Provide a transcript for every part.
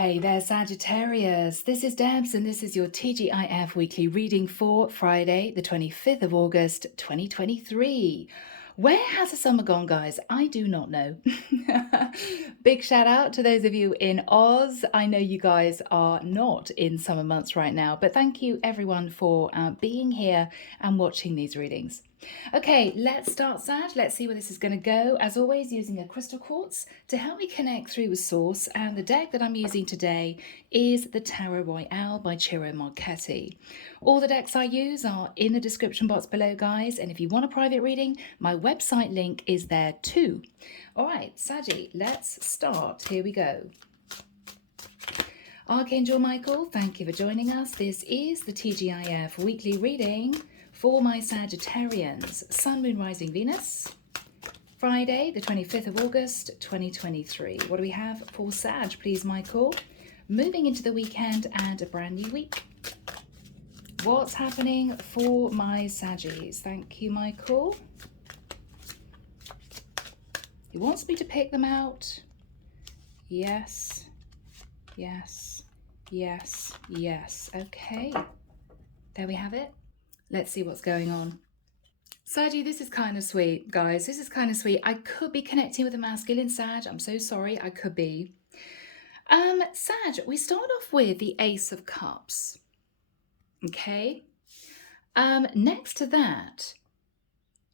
Hey there, Sagittarius. This is Debs, and this is your TGIF weekly reading for Friday, the 25th of August, 2023. Where has the summer gone, guys? I do not know. Big shout out to those of you in Oz. I know you guys are not in summer months right now, but thank you everyone for being here and watching these readings. Okay, let's start, Sag. Let's see where this is going to go. As always, using a crystal quartz to help me connect through with source. And the deck that I'm using today is the Tarot Royale by Ciro Marchetti. All the decks I use are in the description box below, guys. And if you want a private reading, my website link is there too. All right, Saggy, let's start. Here we go. Archangel Michael, thank you for joining us. This is the TGIF weekly reading for my Sagittarians, Sun, Moon, Rising, Venus, Friday, the 25th of August, 2023. What do we have for Sag, please, Michael? Moving into the weekend and a brand new week. What's happening for my Saggies? Thank you, Michael. He wants me to pick them out. Yes, yes, yes, yes. Okay, there we have it. Let's see what's going on. Saggy, this is kind of sweet, guys. This is kind of sweet. I could be connecting with a masculine Sag. I'm so sorry. I could be. Sag, we start off with the Ace of Cups. Okay. Next to that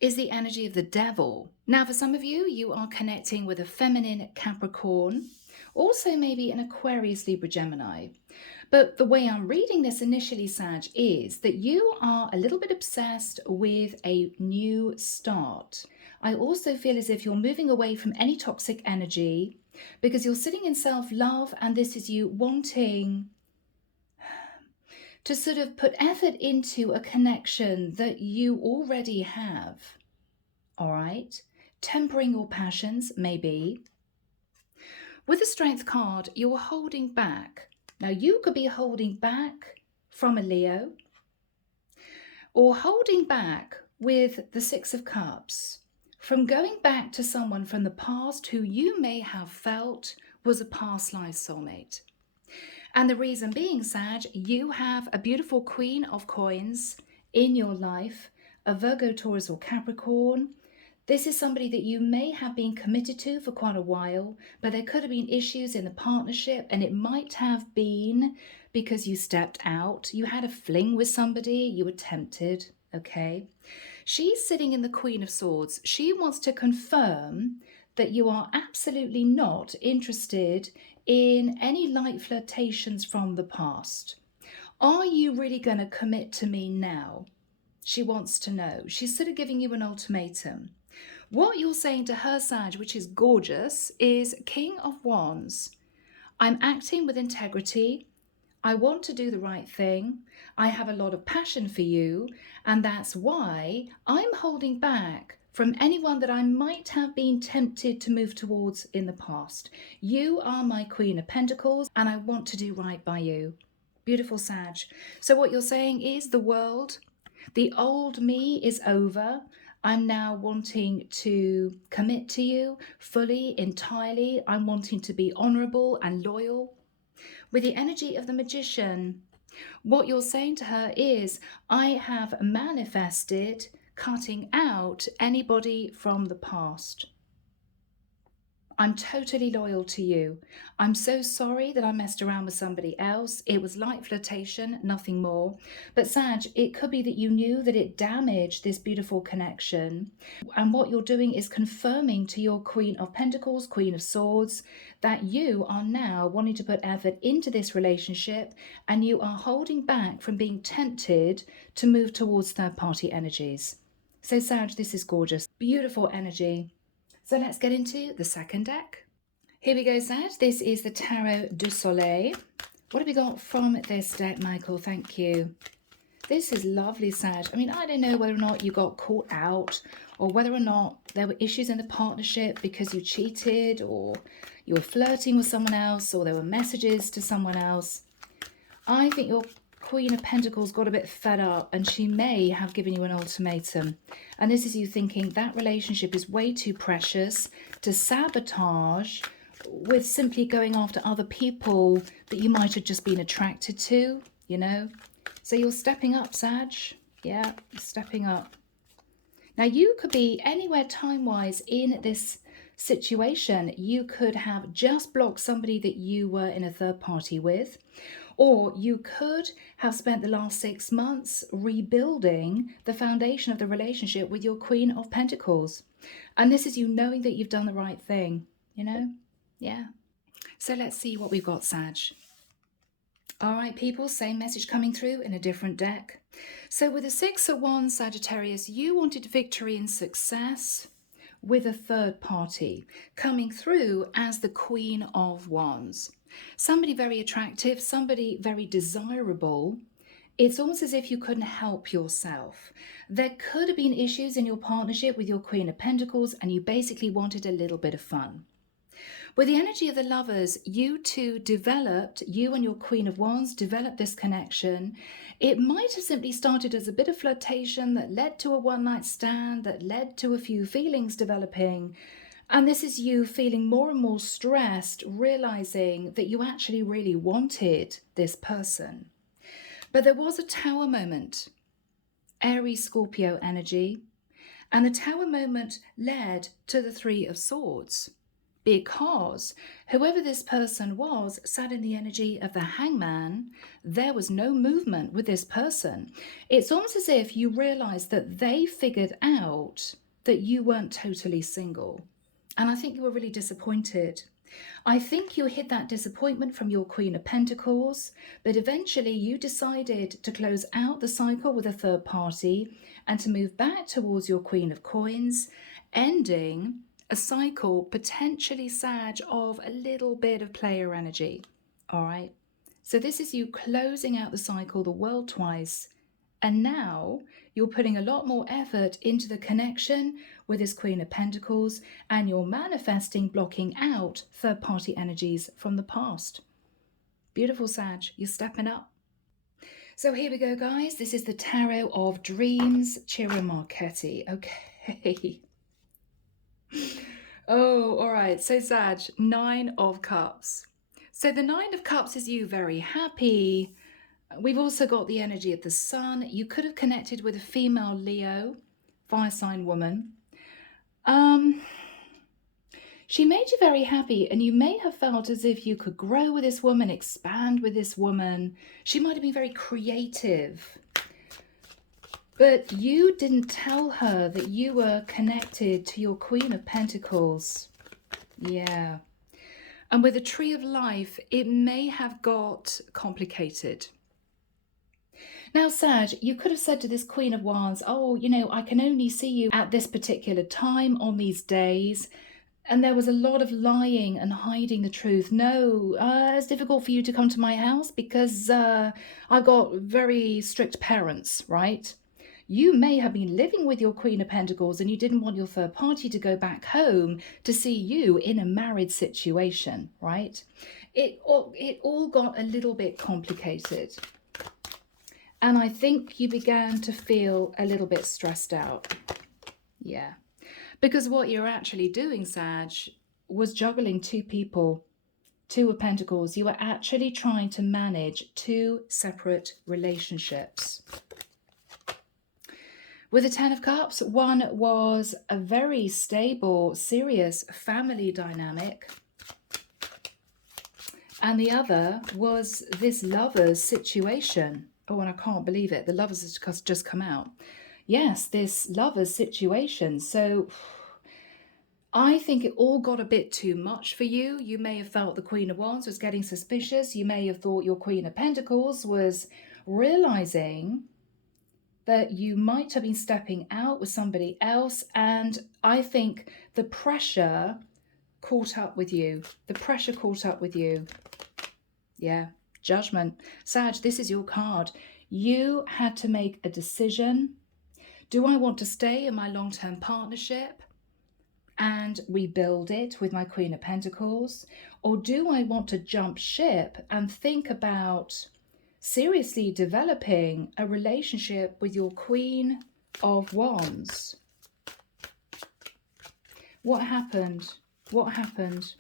is the energy of the Devil. Now, for some of you, you are connecting with a feminine Capricorn, also maybe an Aquarius, Libra, Gemini. But the way I'm reading this initially, Sag, is that you are a little bit obsessed with a new start. I also feel as if you're moving away from any toxic energy because you're sitting in self-love, and this is you wanting to sort of put effort into a connection that you already have. All right? Tempering your passions, maybe. With the Strength card, you're holding back. Now, you could be holding back from a Leo or holding back with the Six of Cups from going back to someone from the past who you may have felt was a past life soulmate. And the reason being, Sag, you have a beautiful Queen of Coins in your life, a Virgo, Taurus, or Capricorn. This is somebody that you may have been committed to for quite a while, but there could have been issues in the partnership, and it might have been because you stepped out, you had a fling with somebody, you were tempted, okay? She's sitting in the Queen of Swords. She wants to confirm that you are absolutely not interested in any light flirtations from the past. Are you really going to commit to me now? She wants to know. She's sort of giving you an ultimatum. What you're saying to her, Sag, which is gorgeous, is King of Wands. I'm acting with integrity. I want to do the right thing. I have a lot of passion for you, and that's why I'm holding back from anyone that I might have been tempted to move towards in the past. You are my Queen of Pentacles, and I want to do right by you. Beautiful, Sag. So what you're saying is the world, the old me is over. I'm now wanting to commit to you fully, entirely. I'm wanting to be honorable and loyal. With the energy of the Magician, what you're saying to her is, I have manifested cutting out anybody from the past. I'm totally loyal to you. I'm so sorry that I messed around with somebody else. It was light flirtation, nothing more. But Sag, it could be that you knew that it damaged this beautiful connection. And what you're doing is confirming to your Queen of Pentacles, Queen of Swords, that you are now wanting to put effort into this relationship, and you are holding back from being tempted to move towards third-party energies. So Sag, this is gorgeous. Beautiful energy. So let's get into the second deck. Here we go, Sag. This is the Tarot du Soleil. What have we got from this deck, Michael? Thank you. This is lovely, Sag. I mean, I don't know whether or not you got caught out, or whether or not there were issues in the partnership because you cheated, or you were flirting with someone else, or there were messages to someone else. I think your Queen of Pentacles got a bit fed up, and she may have given you an ultimatum. And this is you thinking that relationship is way too precious to sabotage with simply going after other people that you might have just been attracted to, you know. So you're stepping up, Sag. Yeah, you're stepping up. Now, you could be anywhere time-wise in this situation. You could have just blocked somebody that you were in a third party with, or you could have spent the last 6 months rebuilding the foundation of the relationship with your Queen of Pentacles. And this is you knowing that you've done the right thing, you know? Yeah. So let's see what we've got, Sag. All right, people, same message coming through in a different deck. So with the 6 of Wands, Sagittarius, you wanted victory and success with a third party coming through as the Queen of Wands. Somebody very attractive, somebody very desirable. It's almost as if you couldn't help yourself. There could have been issues in your partnership with your Queen of Pentacles, and you basically wanted a little bit of fun. With the energy of the Lovers, you two developed, you and your Queen of Wands developed this connection. It might have simply started as a bit of flirtation that led to a one-night stand, that led to a few feelings developing. And this is you feeling more and more stressed, realizing that you actually really wanted this person. But there was a Tower moment, Aries Scorpio energy, and the Tower moment led to the 3 of Swords. Because whoever this person was sat in the energy of the Hangman. There was no movement with this person. It's almost as if you realized that they figured out that you weren't totally single. And I think you were really disappointed. I think you hid that disappointment from your Queen of Pentacles, but eventually you decided to close out the cycle with a third party and to move back towards your Queen of Coins, ending a cycle potentially, Sag, of a little bit of player energy. All right. So this is you closing out the cycle, the world twice. And now you're putting a lot more effort into the connection with this Queen of Pentacles, and you're manifesting blocking out third party energies from the past. Beautiful, Sag. You're stepping up. So here we go, guys. This is the Tarot of Dreams, Ciro Marchetti. Okay. Oh, all right. So Sag, 9 of Cups. So the 9 of Cups is you very happy. We've also got the energy of the Sun. You could have connected with a female Leo, fire sign woman. She made you very happy, and you may have felt as if you could grow with this woman, expand with this woman. She might have been very creative. But you didn't tell her that you were connected to your Queen of Pentacles. Yeah. And with the Tree of Life, it may have got complicated. Now, Sag, you could have said to this Queen of Wands, oh, you know, I can only see you at this particular time on these days. And there was a lot of lying and hiding the truth. No, it's difficult for you to come to my house because I've got very strict parents, right? You may have been living with your Queen of Pentacles and you didn't want your third party to go back home to see you in a married situation, right? It all got a little bit complicated. And I think you began to feel a little bit stressed out. Yeah. Because what you're actually doing, Sag, was juggling 2 people, 2 of Pentacles. You were actually trying to manage 2 separate relationships. With the 10 of Cups, one was a very stable, serious family dynamic. And the other was this lover's situation. Oh, and I can't believe it. The lovers has just come out. Yes, this lover's situation. So I think it all got a bit too much for you. You may have felt the Queen of Wands was getting suspicious. You may have thought your Queen of Pentacles was realizing that you might have been stepping out with somebody else. And I think the pressure caught up with you. The pressure caught up with you. Yeah, Judgment. Sag, this is your card. You had to make a decision. Do I want to stay in my long-term partnership and rebuild it with my Queen of Pentacles? Or do I want to jump ship and think about seriously developing a relationship with your Queen of Wands? What happened? What happened?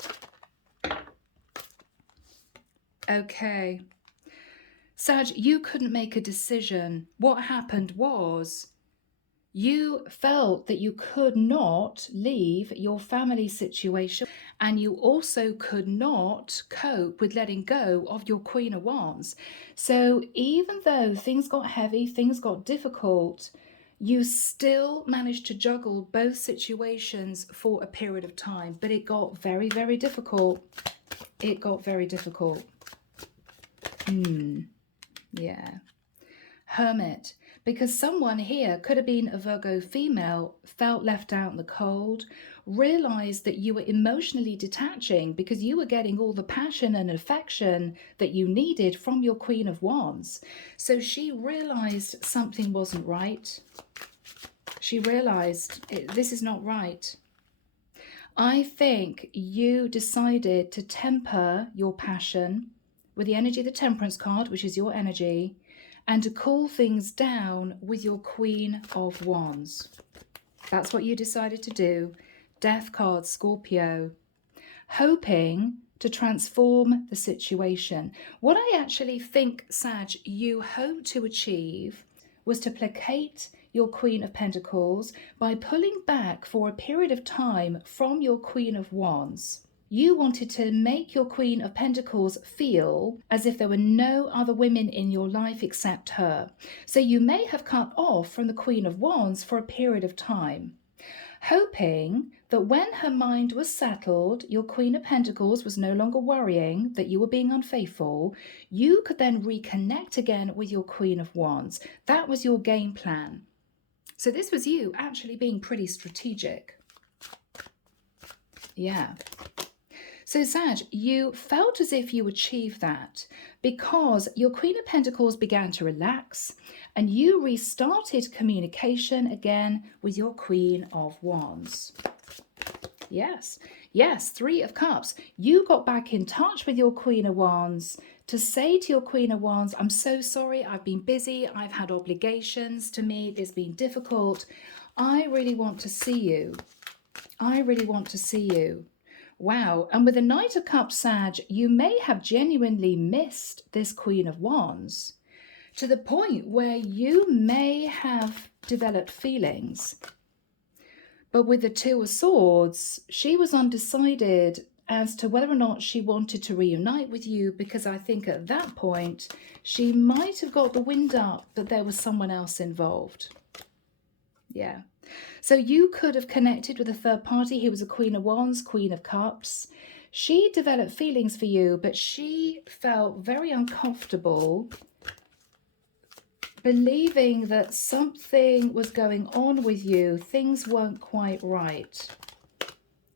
Okay. Sag, you couldn't make a decision. What happened was you felt that you could not leave your family situation, and you also could not cope with letting go of your Queen of Wands. So even though things got heavy, things got difficult, you still managed to juggle both situations for a period of time, but it got very, very difficult. It got very difficult. Yeah. Hermit, because someone here could have been a Virgo female, felt left out in the cold, realized that you were emotionally detaching because you were getting all the passion and affection that you needed from your Queen of Wands. So she realized something wasn't right. She realized this is not right. I think you decided to temper your passion with the energy of the Temperance card, which is your energy, and to cool things down with your Queen of Wands. That's what you decided to do. Death card, Scorpio. Hoping to transform the situation. What I actually think, Sag, you hope to achieve was to placate your Queen of Pentacles by pulling back for a period of time from your Queen of Wands. You wanted to make your Queen of Pentacles feel as if there were no other women in your life except her. So you may have cut off from the Queen of Wands for a period of time, hoping that when her mind was settled, your Queen of Pentacles was no longer worrying that you were being unfaithful, you could then reconnect again with your Queen of Wands. That was your game plan. So this was you actually being pretty strategic. Yeah. So Sag, you felt as if you achieved that because your Queen of Pentacles began to relax and you restarted communication again with your Queen of Wands. Yes, yes, Three of Cups. You got back in touch with your Queen of Wands to say to your Queen of Wands, I'm so sorry, I've been busy, I've had obligations to meet, it's been difficult. I really want to see you. I really want to see you. Wow. And with the Knight of Cups, Sag, you may have genuinely missed this Queen of Wands to the point where you may have developed feelings. But with the Two of Swords, she was undecided as to whether or not she wanted to reunite with you, because I think at that point she might have got the wind up that there was someone else involved. Yeah. So you could have connected with a third party. He was a Queen of Wands, Queen of Cups. She developed feelings for you, but she felt very uncomfortable believing that something was going on with you. Things weren't quite right.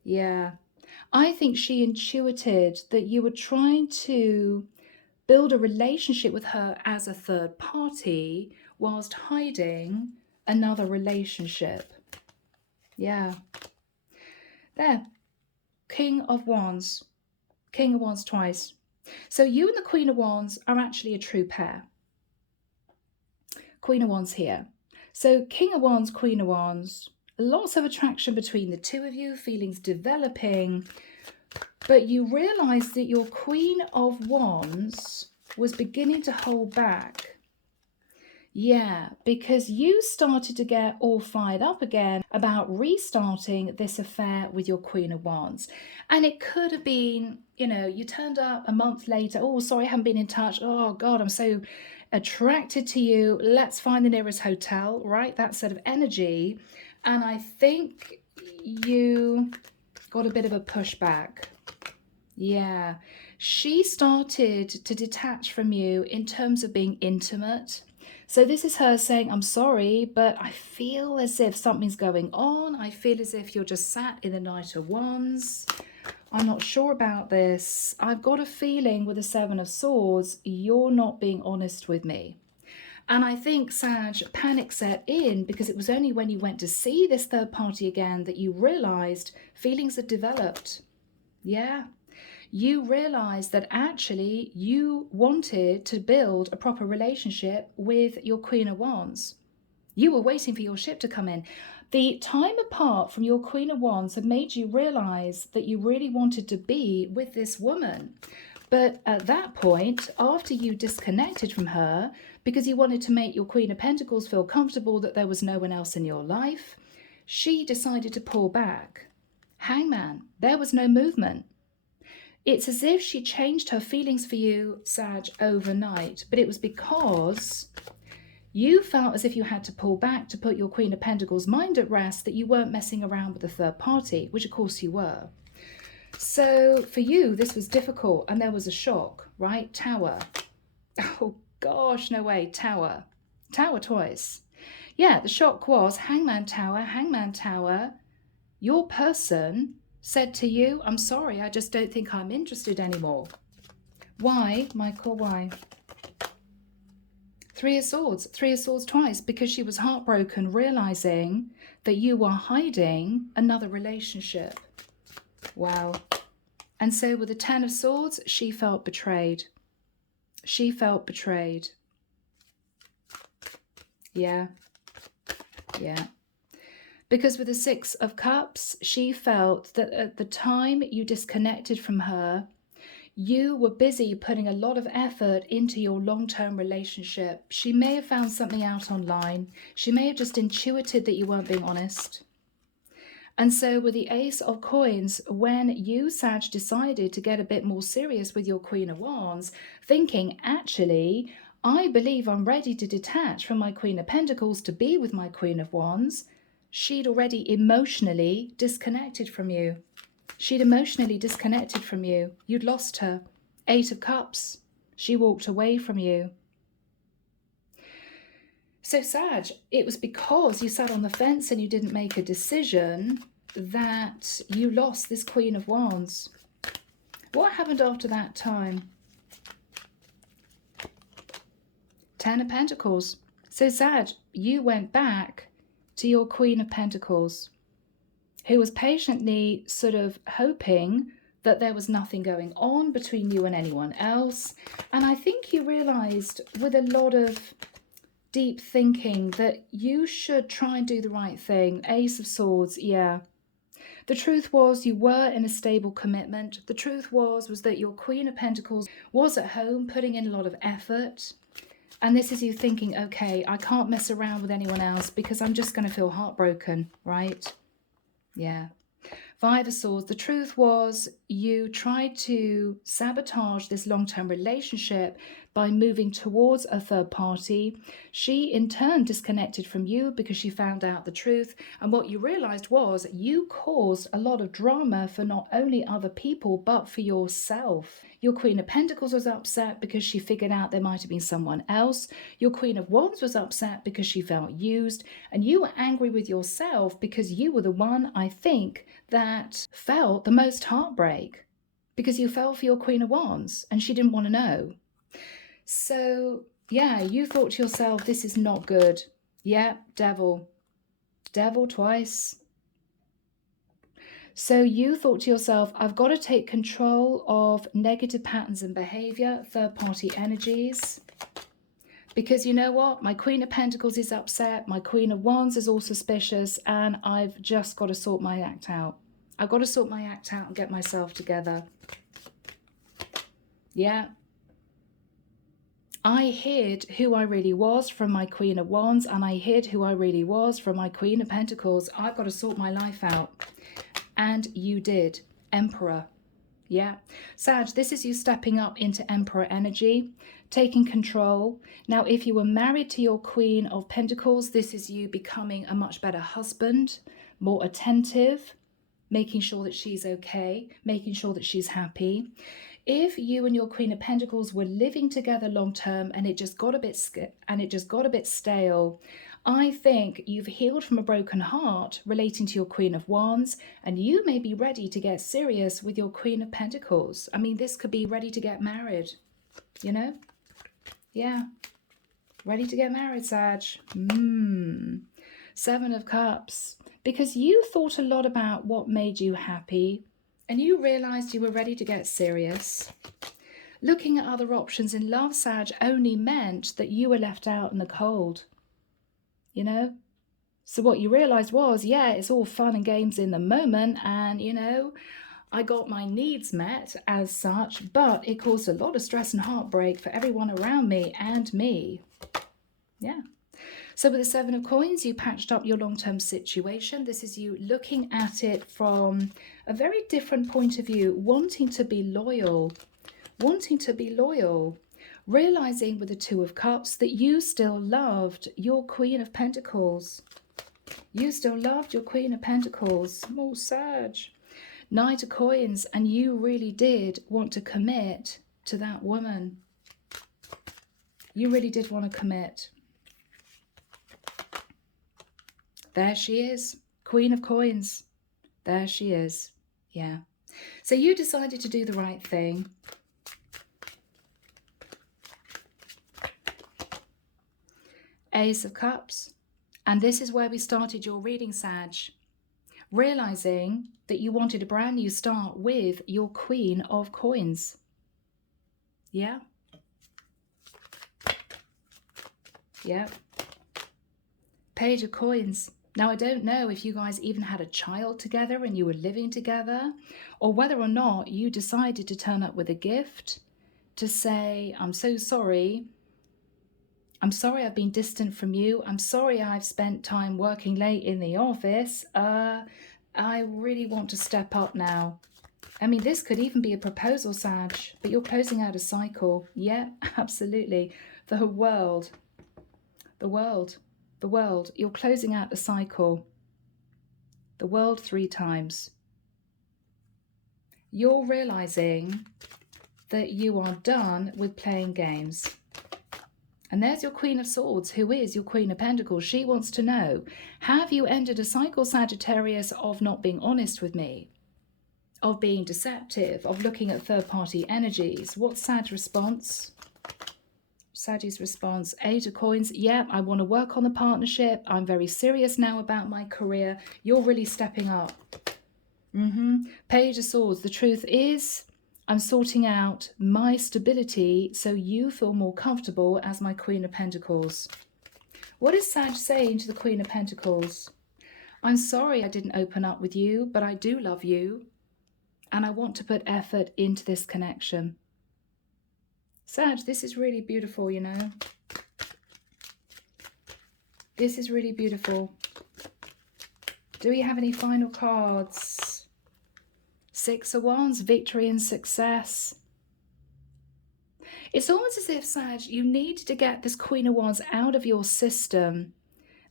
Yeah. I think she intuited that you were trying to build a relationship with her as a third party whilst hiding another relationship. Yeah. There. King of Wands. King of Wands twice. So you and the Queen of Wands are actually a true pair. Queen of Wands here. So King of Wands, Queen of Wands. Lots of attraction between the two of you, feelings developing. But you realise that your Queen of Wands was beginning to hold back. Yeah, because you started to get all fired up again about restarting this affair with your Queen of Wands. And it could have been, you know, you turned up a month later. Oh, sorry, I haven't been in touch. Oh, God, I'm so attracted to you. Let's find the nearest hotel, right? That sort of energy. And I think you got a bit of a pushback. Yeah. She started to detach from you in terms of being intimate. So this is her saying, I'm sorry, but I feel as if something's going on. I feel as if you're just sat in the Knight of Wands. I'm not sure about this. I've got a feeling with the Seven of Swords, you're not being honest with me. And I think, Sag, panic set in because it was only when you went to see this third party again that you realised feelings had developed. Yeah. You realized that actually you wanted to build a proper relationship with your Queen of Wands. You were waiting for your ship to come in. The time apart from your Queen of Wands had made you realize that you really wanted to be with this woman. But at that point, after you disconnected from her, because you wanted to make your Queen of Pentacles feel comfortable that there was no one else in your life, she decided to pull back. Hangman, there was no movement. It's as if she changed her feelings for you, Sag, overnight, but it was because you felt as if you had to pull back to put your Queen of Pentacles mind at rest, that you weren't messing around with the third party, which of course you were. So for you, this was difficult, and there was a shock, right? Tower. Oh gosh, no way. Tower. Tower twice. Yeah, the shock was Hangman Tower. Your person said to you, I'm sorry, I just don't think I'm interested anymore. Why, Michael, why? Three of Swords twice, because she was heartbroken, realizing that you were hiding another relationship. Wow. And so with the Ten of Swords, she felt betrayed. She felt betrayed. Yeah. Yeah. Because with the Six of Cups, she felt that at the time you disconnected from her, you were busy putting a lot of effort into your long-term relationship. She may have found something out online. She may have just intuited that you weren't being honest. And so with the Ace of Coins, when you, Sag, decided to get a bit more serious with your Queen of Wands, thinking, actually, I believe I'm ready to detach from my Queen of Pentacles to be with my Queen of Wands, she'd already emotionally disconnected from you. She'd emotionally disconnected from you. You'd lost her. Eight of Cups. She walked away from you. So Sag, it was because you sat on the fence and you didn't make a decision that you lost this Queen of Wands. What happened after that time? Ten of Pentacles. So Sag, you went back to your Queen of Pentacles, who was patiently sort of hoping that there was nothing going on between you and anyone else. And I think you realized with a lot of deep thinking that you should try and do the right thing. Ace of Swords, yeah. The truth was you were in a stable commitment. The truth was that your Queen of Pentacles was at home putting in a lot of effort. And this is you thinking, okay, I can't mess around with anyone else because I'm just going to feel heartbroken, right? Yeah. Five of Swords. The truth was you tried to sabotage this long-term relationship by moving towards a third party. She in turn disconnected from you because she found out the truth. And what you realized was you caused a lot of drama for not only other people, but for yourself. Your Queen of Pentacles was upset because she figured out there might have been someone else. Your Queen of Wands was upset because she felt used. And you were angry with yourself because you were the one, I think, that felt the most heartbreak, because you fell for your Queen of Wands and she didn't want to know. So yeah, you thought to yourself, this is not good. Yeah, devil twice. So you thought to yourself, I've got to take control of negative patterns and behavior, third party energies, because you know what? My Queen of Pentacles is upset. My Queen of Wands is all suspicious, and I've just got to sort my act out. I've got to sort my act out and get myself together. Yeah. I hid who I really was from my Queen of Wands, and I hid who I really was from my Queen of Pentacles. I've got to sort my life out. And you did. Emperor. Yeah. Sag, this is you stepping up into Emperor energy, taking control. Now, if you were married to your Queen of Pentacles, this is you becoming a much better husband, more attentive, making sure that she's okay, making sure that she's happy. If you and your Queen of Pentacles were living together long term and it just got a bit stale, I think you've healed from a broken heart relating to your Queen of Wands, and you may be ready to get serious with your Queen of Pentacles. I mean, this could be ready to get married, you know? Yeah. Ready to get married, Sag. Seven of Cups. Because you thought a lot about what made you happy, and you realized you were ready to get serious. Looking at other options in love, Sag, only meant that you were left out in the cold. You know? So what you realized was, yeah, it's all fun and games in the moment, and, you know, I got my needs met as such, but it caused a lot of stress and heartbreak for everyone around me and me. Yeah. So with the Seven of Coins, you patched up your long-term situation. This is you looking at it from a very different point of view, wanting to be loyal, realizing with the Two of Cups that you still loved your Queen of Pentacles. You still loved your Queen of Pentacles. Oh, Sag. Knight of Coins, and you really did want to commit to that woman. You really did want to commit. There she is, Queen of Coins. There she is. Yeah. So you decided to do the right thing. Ace of Cups. And this is where we started your reading, Sag. Realizing that you wanted a brand new start with your Queen of Coins. Yeah. Yeah. Page of Coins. Now, I don't know if you guys even had a child together and you were living together, or whether or not you decided to turn up with a gift to say, I'm so sorry. I'm sorry I've been distant from you. I'm sorry I've spent time working late in the office. I really want to step up now. I mean, this could even be a proposal, Sag, but you're closing out a cycle. Yeah, absolutely. The world. You're closing out a cycle. The world 3 times. You're realizing that you are done with playing games. And there's your Queen of Swords, who is your Queen of Pentacles. She wants to know, have you ended a cycle, Sagittarius, of not being honest with me? Of being deceptive, of looking at third-party energies? What's Sag's response? Saggy's response, 8 of Coins. Yeah, I want to work on the partnership. I'm very serious now about my career. You're really stepping up. Page of Swords. The truth is, I'm sorting out my stability so you feel more comfortable as my Queen of Pentacles. What is Sag saying to the Queen of Pentacles? I'm sorry I didn't open up with you, but I do love you. And I want to put effort into this connection. Sag, this is really beautiful, you know. This is really beautiful. Do we have any final cards? 6 of Wands, victory and success. It's almost as if, Sag, you need to get this Queen of Wands out of your system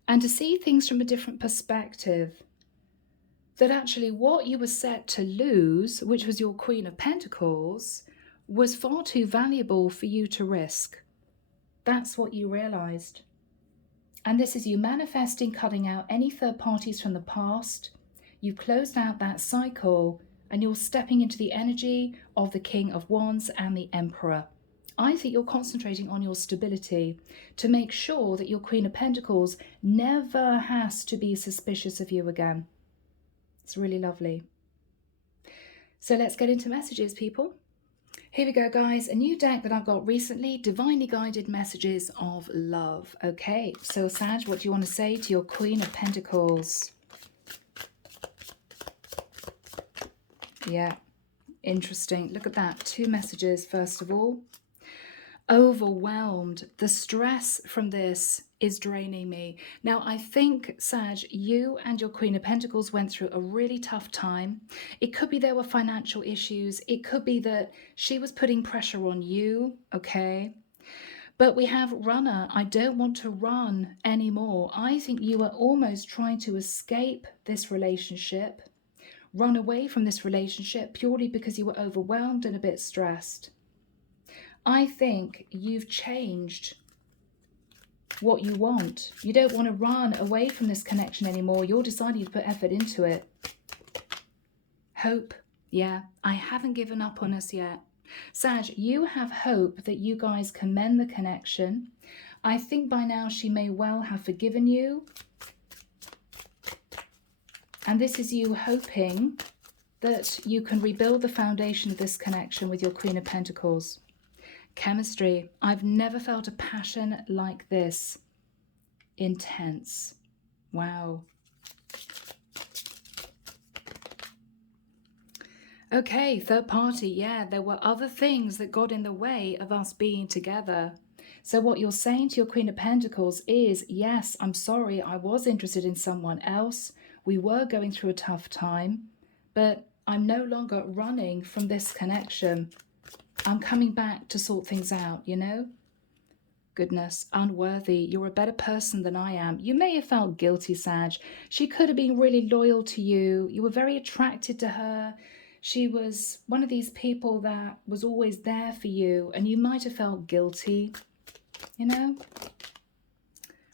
and to see things from a different perspective. That actually what you were set to lose, which was your Queen of Pentacles, was far too valuable for you to risk. That's what you realized. And this is you manifesting, cutting out any third parties from the past. You've closed out that cycle and you're stepping into the energy of the King of Wands and the Emperor. I think you're concentrating on your stability to make sure that your Queen of Pentacles never has to be suspicious of you again. It's really lovely. So let's get into messages, people. Here we go, guys. A new deck that I've got recently, Divinely Guided Messages of Love. Okay, so Sag, what do you want to say to your Queen of Pentacles? Yeah, interesting. Look at that. 2 messages, first of all. Overwhelmed. The stress from this is draining me. Now, I think, Sag, you and your Queen of Pentacles went through a really tough time. It could be there were financial issues. It could be that she was putting pressure on you, okay? But we have runner. I don't want to run anymore. I think you are almost trying to escape this relationship, run away from this relationship purely because you were overwhelmed and a bit stressed. I think you've changed what you want. You don't want to run away from this connection anymore. You're deciding to put effort into it. Hope. Yeah, I haven't given up on us yet. Sag, you have hope that you guys can mend the connection. I think by now she may well have forgiven you. And this is you hoping that you can rebuild the foundation of this connection with your Queen of Pentacles. Chemistry. I've never felt a passion like this. Intense. Wow. Okay, third party. Yeah, there were other things that got in the way of us being together. So, what you're saying to your Queen of Pentacles is, yes, I'm sorry, I was interested in someone else. We were going through a tough time, but I'm no longer running from this connection. I'm coming back to sort things out, you know? Goodness, unworthy. You're a better person than I am. You may have felt guilty, Sag. She could have been really loyal to you. You were very attracted to her. She was one of these people that was always there for you, and you might have felt guilty, you know?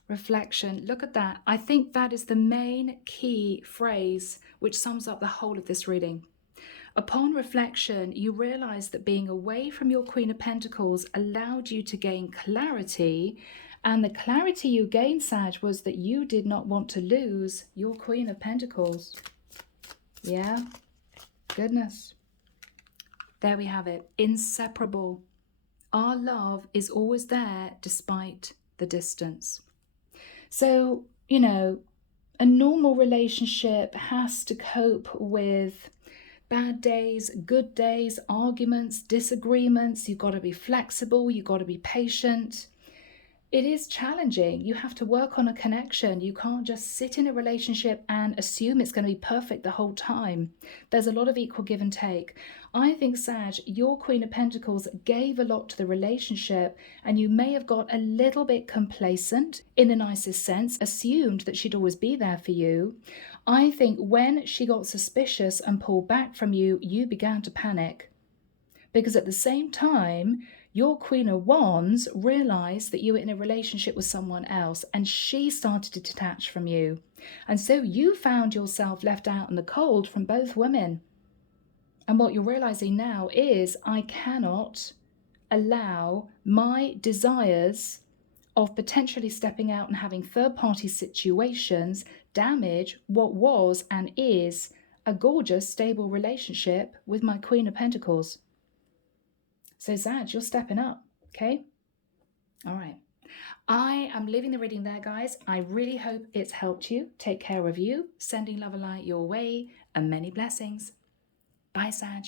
Reflection. Look at that. I think that is the main key phrase which sums up the whole of this reading. Upon reflection, you realize that being away from your Queen of Pentacles allowed you to gain clarity, and the clarity you gained, Sag, was that you did not want to lose your Queen of Pentacles. Yeah, goodness. There we have it. Inseparable. Our love is always there despite the distance. So, you know, a normal relationship has to cope with bad days, good days, arguments, disagreements. You've got to be flexible. You've got to be patient. It is challenging. You have to work on a connection. You can't just sit in a relationship and assume it's going to be perfect the whole time. There's a lot of equal give and take. I think, Sag, your Queen of Pentacles gave a lot to the relationship, and you may have got a little bit complacent in the nicest sense, assumed that she'd always be there for you. I think when she got suspicious and pulled back from you, you began to panic. Because at the same time, your Queen of Wands realized that you were in a relationship with someone else, and she started to detach from you. And so you found yourself left out in the cold from both women. And what you're realizing now is, I cannot allow my desires of potentially stepping out and having third-party situations damage what was and is a gorgeous, stable relationship with my Queen of Pentacles. So, Sag, you're stepping up, okay? All right. I am leaving the reading there, guys. I really hope it's helped you. Take care of you. Sending love and light your way, and many blessings. Bye, Sag.